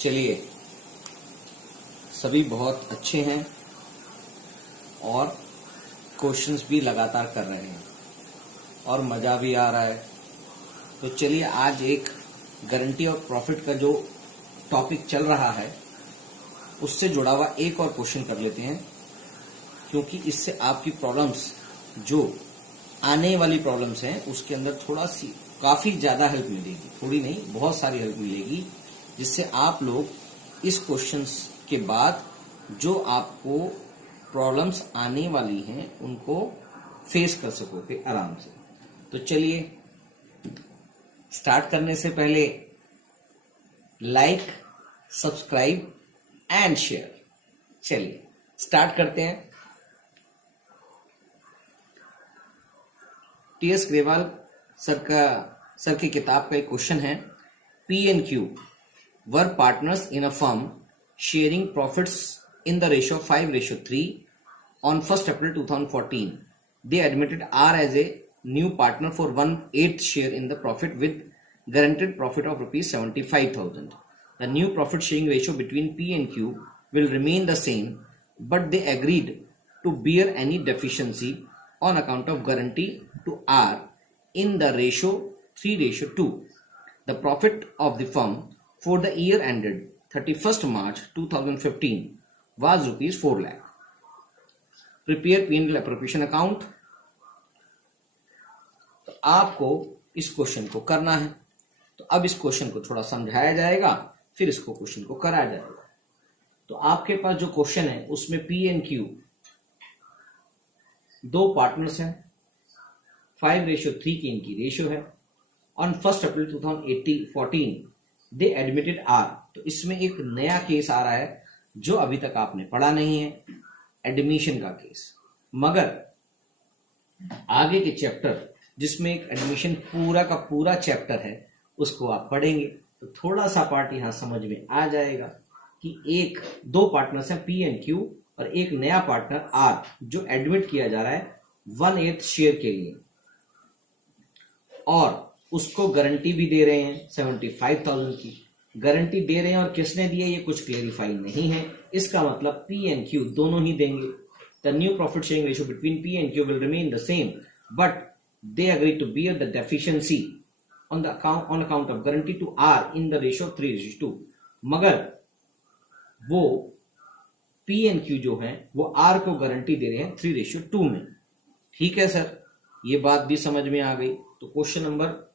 चलिए, सभी बहुत अच्छे हैं और क्वेश्चंस भी लगातार कर रहे हैं और मज़ा भी आ रहा है। तो चलिए, आज एक गारंटी ऑफ प्रॉफिट का जो टॉपिक चल रहा है उससे जुड़ा हुआ एक और क्वेश्चन कर लेते हैं, क्योंकि इससे आपकी प्रॉब्लम्स जो आने वाली प्रॉब्लम्स हैं उसके अंदर काफ़ी ज़्यादा हेल्प मिलेगी। थोड़ी नहीं, बहुत सारी हेल्प मिलेगी, जिससे आप लोग इस क्वेश्चंस के बाद जो आपको प्रॉब्लम्स आने वाली हैं उनको फेस कर सकोगे आराम से। तो चलिए, स्टार्ट करने से पहले लाइक, सब्सक्राइब एंड शेयर। चलिए स्टार्ट करते हैं। टी.एस. ग्रेवाल सर की किताब का एक क्वेश्चन है। P&Q were partners in a firm sharing profits in the ratio of 5:3 on 1st April 2014. They admitted R as a new partner for 1/8 share in the profit with guaranteed profit of rupees 75,000. The new profit sharing ratio between P&Q will remain the same, but they agreed to bear any deficiency on account of guarantee to R in the ratio 3:2. The profit of the firm for the year ended 31st March 2015 was rupees 4 lakh. Prepare P&L appropriation account. तो आपको इस question को करना है। तो अब इस question को थोड़ा समझाया जाएगा, फिर इसको क्वेश्चन को कराया जाएगा। तो आपके पास जो क्वेश्चन है उसमें P&Q दो पार्टनर्स हैं, 5:3 की इनकी रेशियो है। On 1st April 2014 they admitted R. तो इसमें एक नया केस आ रहा है जो अभी तक आपने पढ़ा नहीं है, एडमिशन का केस। मगर आगे के चैप्टर जिसमें एक एडमिशन पूरा का पूरा चैप्टर है उसको आप पढ़ेंगे तो थोड़ा सा पार्ट यहां समझ में आ जाएगा कि दो पार्टनर्स हैं P&Q और एक नया पार्टनर आर जो एडमिट किया जा रहा है 1/8 शेयर के लिए, और उसको गारंटी भी दे रहे हैं 75,000 की गारंटी दे रहे हैं। और किसने दी है ये कुछ क्लेरिफाई नहीं है। इसका मतलब P&Q दोनों ही देंगे। The new profit sharing ratio between P&Q will remain the same, but they agree to bear the deficiency on account of guarantee to R in the ratio 3:2। मगर वो P&Q जो है वो आर को गारंटी दे रहे हैं 3:2 में। ठीक है सर, ये बात भी समझ में आ गई। तो क्वेश्चन नंबर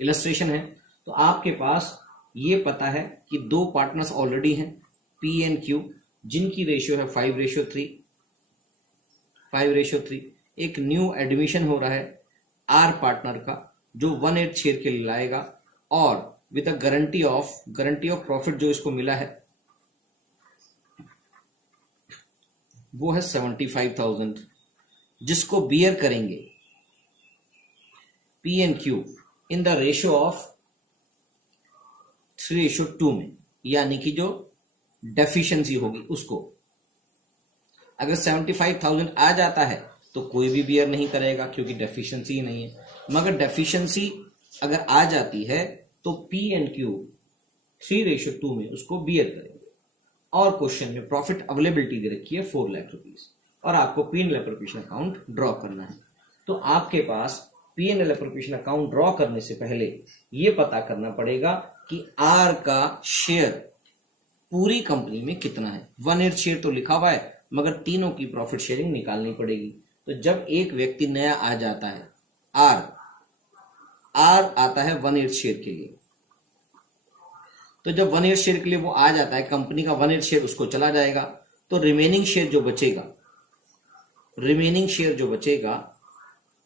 इलस्ट्रेशन है। तो आपके पास ये पता है कि दो पार्टनर्स ऑलरेडी हैं P&Q जिनकी रेशियो है 5:3। एक न्यू एडमिशन हो रहा है आर पार्टनर का जो 1/8 शेयर के लिए लाएगा, और with a guarantee of profit जो इसको मिला है वो है 75,000, जिसको बियर करेंगे P&Q in the ratio of 3:2 में, यानी कि जो डेफिशिएंसी होगी उसको। अगर 75,000 आ जाता है तो कोई भी बियर नहीं करेगा क्योंकि डेफिशिएंसी ही नहीं है। मगर डेफिशिएंसी अगर आ जाती है तो P&Q 3:2 में उसको बियर करेंगे। और क्वेश्चन में प्रॉफिट अवेलेबिलिटी दे रखी है 4 लाख रुपीज, और आपको P&L एप्रोप्रिएशन अकाउंट ड्रॉ करना है। तो आपके पास P&L एप्रोप्रिएशन अकाउंट ड्रॉ करने से पहले ये पता करना पड़ेगा कि आर का शेयर पूरी कंपनी में कितना है। 1/8 शेयर तो लिखा हुआ है, मगर तीनों की प्रॉफिट शेयरिंग निकालनी पड़ेगी। तो जब एक व्यक्ति नया आ जाता है, आर आता है 1/8 शेयर के लिए, तो जब 1/8 शेयर के लिए वो आ जाता है, कंपनी का 1/8 शेयर उसको चला जाएगा। तो रिमेनिंग शेयर जो बचेगा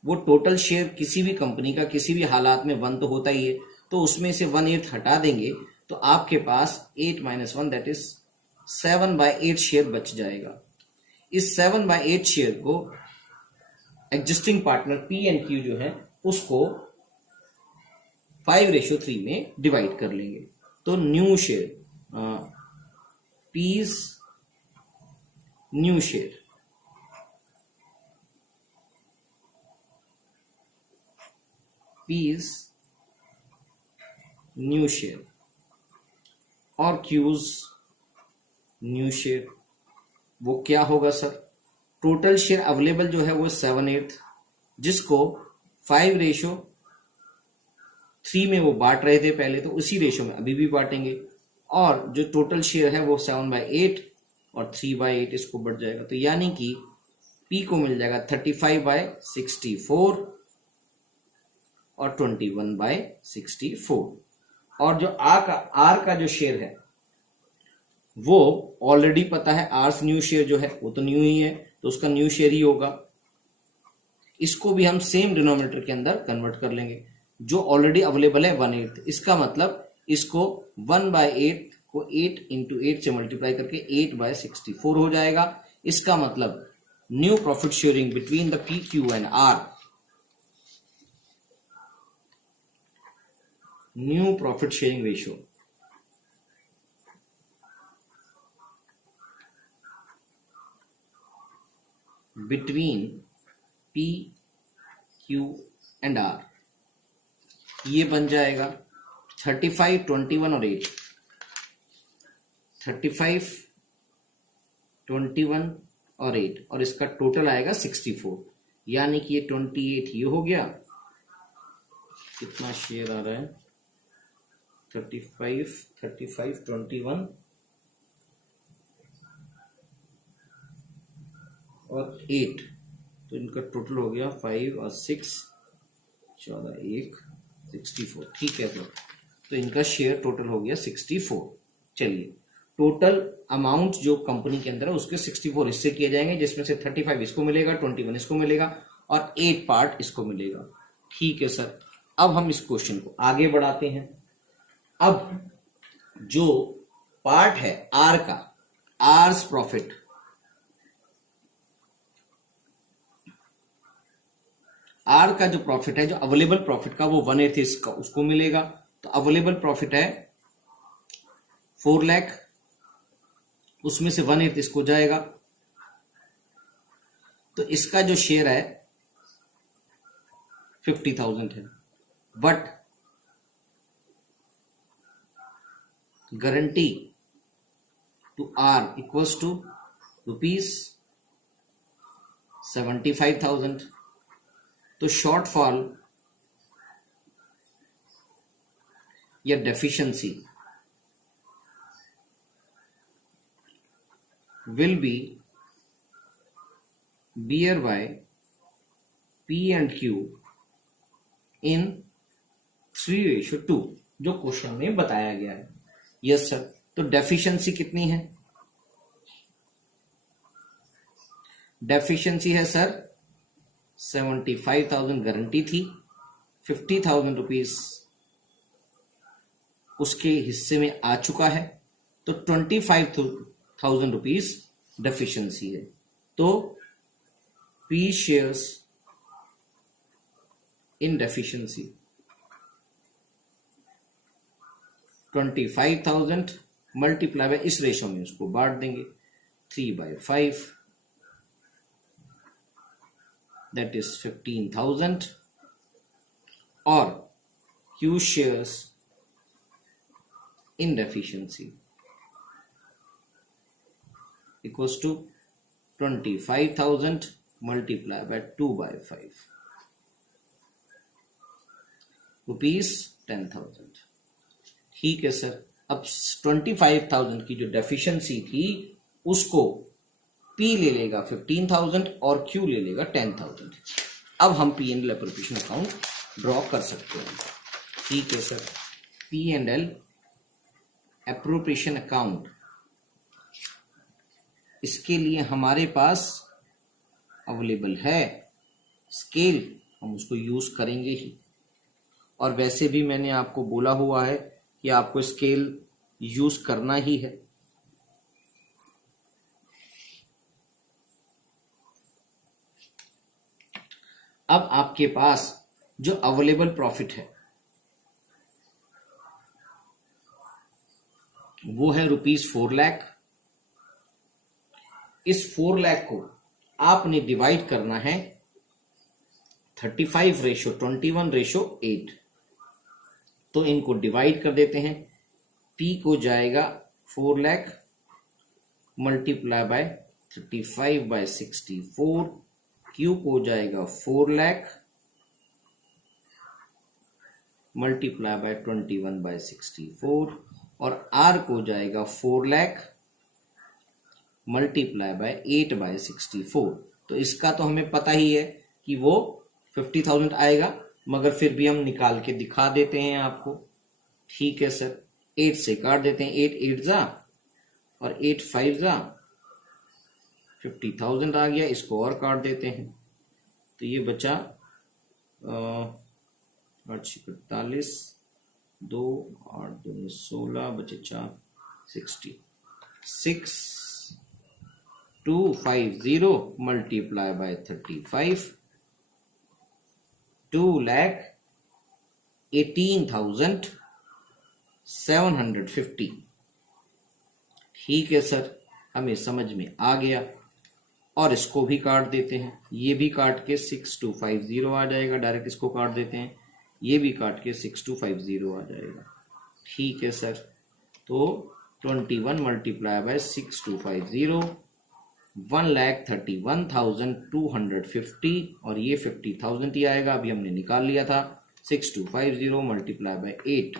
वो टोटल शेयर किसी भी कंपनी का किसी भी हालात में 1 तो होता ही है, तो उसमें से 1/8 हटा देंगे तो आपके पास 8 - 1 दैट इज 7/8 शेयर बच जाएगा। इस 7/8 शेयर को एग्जिस्टिंग पार्टनर P&Q जो है उसको 5:3 में डिवाइड कर लेंगे। तो new share P's new share P's new share और क्यूज न्यू शेयर, वो क्या होगा सर? टोटल शेयर अवेलेबल जो है वो 7/8, जिसको 5:3 में वो बांट रहे थे पहले, तो उसी रेशो में अभी भी बांटेंगे। और जो टोटल शेयर है वो 7/8 और 3/8 इसको बढ़ जाएगा, तो यानी कि पी को मिल जाएगा 35/64 और 21/64। और जो आर का जो शेयर है वो ऑलरेडी पता है, आर्स न्यू शेयर जो है वो तो न्यू ही है, तो उसका न्यू शेयर ही होगा। इसको भी हम सेम डिनोमिनेटर के अंदर कन्वर्ट कर लेंगे। जो ऑलरेडी अवेलेबल है 1/8, इसका मतलब इसको 1/8 को 8 × 8 से मल्टीप्लाई करके 8/64 हो जाएगा। इसका मतलब new profit sharing between the P, Q and R, new profit sharing ratio between P, Q and R, ये बन जाएगा 35, 21 और 8, 35, 21 और 8, और इसका टोटल आएगा 64, यानी कि ये 28 ये हो गया। कितना शेयर आ रहा है? 35, 21 और 8, तो इनका टोटल हो गया 5 और 6, 14, 1, 64। ठीक है सर, तो इनका शेयर टोटल हो गया 64। चलिए, टोटल अमाउंट जो कंपनी के अंदर है उसके 64 हिस्से किए जाएंगे, जिसमें से 35 इसको मिलेगा, 21 इसको मिलेगा और 8 पार्ट इसको मिलेगा। ठीक है सर, अब हम इस क्वेश्चन को आगे बढ़ाते हैं। अब जो पार्ट है आर का, आर्स प्रॉफिट, आर का जो प्रॉफिट है, जो अवेलेबल प्रॉफिट का, वो 1/8 इसका उसको मिलेगा। तो अवेलेबल प्रॉफिट है 4 लाख, उसमें से 1/8 इसको जाएगा, तो इसका जो शेयर है 50,000 है। But guarantee to R equals to ₹75,000। तो शॉर्टफॉल या deficiency will be bear by P and Q in 3:2, जो क्वेश्चन में बताया गया है। यस सर, तो डेफिशिएंसी कितनी है? डेफिशिएंसी है सर 75,000 गारंटी थी, 50,000 रुपीज उसके हिस्से में आ चुका है, तो 25,000 रुपीज डेफिशिएंसी है। तो P shares in deficiency 25,000 multiply by, इस रेशो में उसको बांट देंगे 3/5, दैट इज 15,000, और Q shares in deficiency equals to 25,000 multiplied by 2/5, rupees 10,000। ठीक है सर, अब 25,000 की जो डेफिशिएंसी थी उसको पी ले लेगा 15,000 और क्यू ले लेगा 10,000। अब हम P and L appropriation account draw कर सकते हैं। ठीक है sir, P and L appropriation account, इसके लिए हमारे पास अवेलेबल है स्केल, हम उसको यूज करेंगे ही। और वैसे भी मैंने आपको बोला हुआ है कि आपको स्केल यूज करना ही है। अब आपके पास जो अवेलेबल प्रॉफिट है वो है ₹4 लाख। इस 4 लाख को आपने डिवाइड करना है 35:21:8। तो इनको डिवाइड कर देते हैं। P को जाएगा 4 लाख मल्टीप्लाई बाय 35 बाय 64, Q को जाएगा 4 लाख मल्टीप्लाई बाय 21 बाय 64 और R को जाएगा 4 लाख मल्टीप्लाई बाय 8 बाय 64। तो इसका तो हमें पता ही है कि वो 50,000 आएगा, मगर फिर भी हम निकाल के दिखा देते हैं आपको। ठीक है सर, 8 से काट देते हैं, 8 8 जा और 8 5 जा, 50,000 आ गया। इसको और काट देते हैं तो ये बचा 8×45, 2 8 2 16 बचे 4 60, 6250 मल्टीप्लाई बाय 35, 2,18,750। ठीक है सर, हमें समझ में आ गया। और इसको भी काट देते हैं, ये भी काट के 6250 आ जाएगा, डायरेक्ट इसको काट देते हैं, ये भी काट के 6250 आ जाएगा। ठीक है सर, तो 21 मल्टीप्लाई बाय 6250, 1,31,250 और ये 50,000 ही आएगा, अभी हमने निकाल लिया था। 6250 मल्टीप्लाई बाय 8,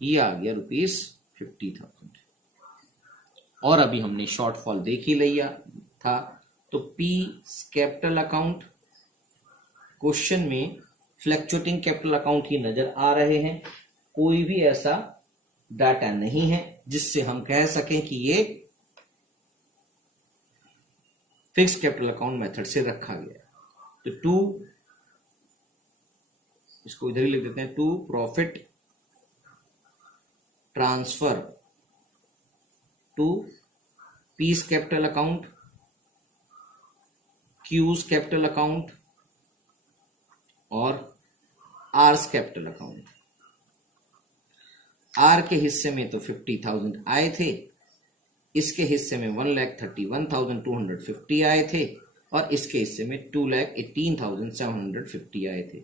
ये आ गया ₹50,000। और अभी हमने शॉर्टफॉल देख ही लिया था। तो पी कैपिटल अकाउंट, क्वेश्चन में फ्लैक्चुएटिंग कैपिटल अकाउंट ही नजर आ रहे हैं, कोई भी ऐसा डाटा नहीं है जिससे हम कह सकें कि ये फिक्स कैपिटल अकाउंट मेथड से रखा गया। तो टू, इसको इधर ही लिख देते हैं, to profit transfer to P's capital account, Q's capital account और आर्स कैपिटल अकाउंट। आर के हिस्से में तो 50,000 आए थे, इसके हिस्से में 1,31,250 आए थे और इसके हिस्से में 2,18,750 आए थे।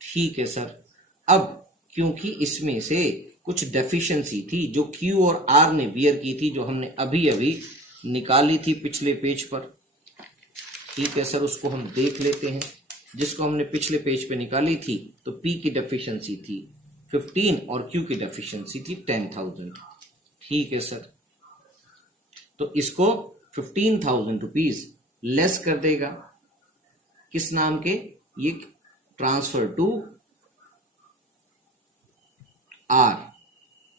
ठीक है सर, अब क्योंकि इसमें से कुछ डेफिशिएंसी थी जो क्यू और आर ने बियर की थी, जो हमने अभी अभी निकाली थी पिछले पेज पर। ठीक है सर, उसको हम देख लेते हैं। जिसको हमने पिछले पेज पे निकाली थी, तो पी की डेफिशिएंसी थी 15 और क्यू की डेफिशिएंसी थी 10,000। ठीक है सर, तो इसको 15,000 रुपीज लेस कर देगा, किस नाम के, ये ट्रांसफर टू आर,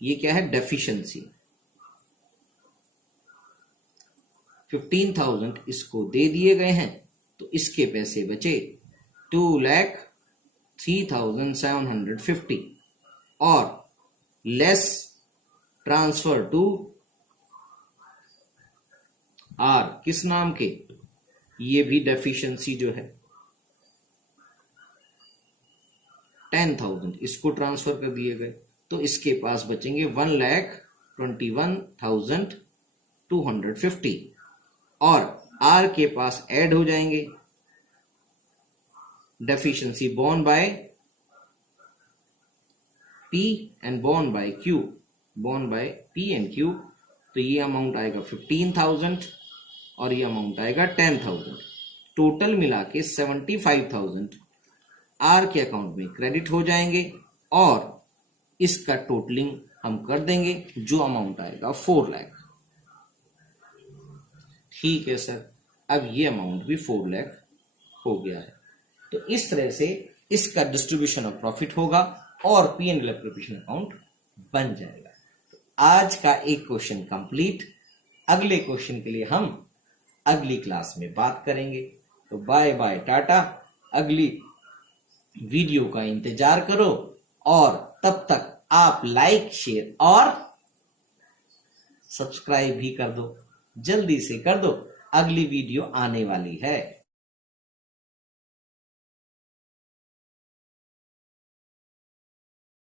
ये क्या है, डेफिशिएंसी। 15,000 इसको दे दिए गए हैं, तो इसके पैसे बचे 2,03,750 और लेस ट्रांसफर टू आर, किस नाम के, ये भी डेफिशिएंसी जो है 10,000 इसको ट्रांसफर कर दिए गए, तो इसके पास बचेंगे 1,21,250 और आर के पास ऐड हो जाएंगे deficiency borne by P and borne by Q, borne by P and Q. तो ये अमाउंट आएगा 15,000 और ये अमाउंट आएगा 10,000। टोटल मिला के 75,000 आर के अकाउंट में क्रेडिट हो जाएंगे और इसका टोटलिंग हम कर देंगे, जो अमाउंट आएगा 4 लाख। ठीक है सर, अब ये अमाउंट भी 4 लाख हो गया है। तो इस तरह से इसका डिस्ट्रीब्यूशन ऑफ प्रॉफिट होगा और P and L preparation account बन जाएगा। तो आज का एक क्वेश्चन कंप्लीट। अगले क्वेश्चन के लिए हम अगली क्लास में बात करेंगे। तो बाय बाय, टाटा। अगली वीडियो का इंतजार करो और तब तक आप लाइक, शेयर और सब्सक्राइब भी कर दो, जल्दी से कर दो, अगली वीडियो आने वाली है।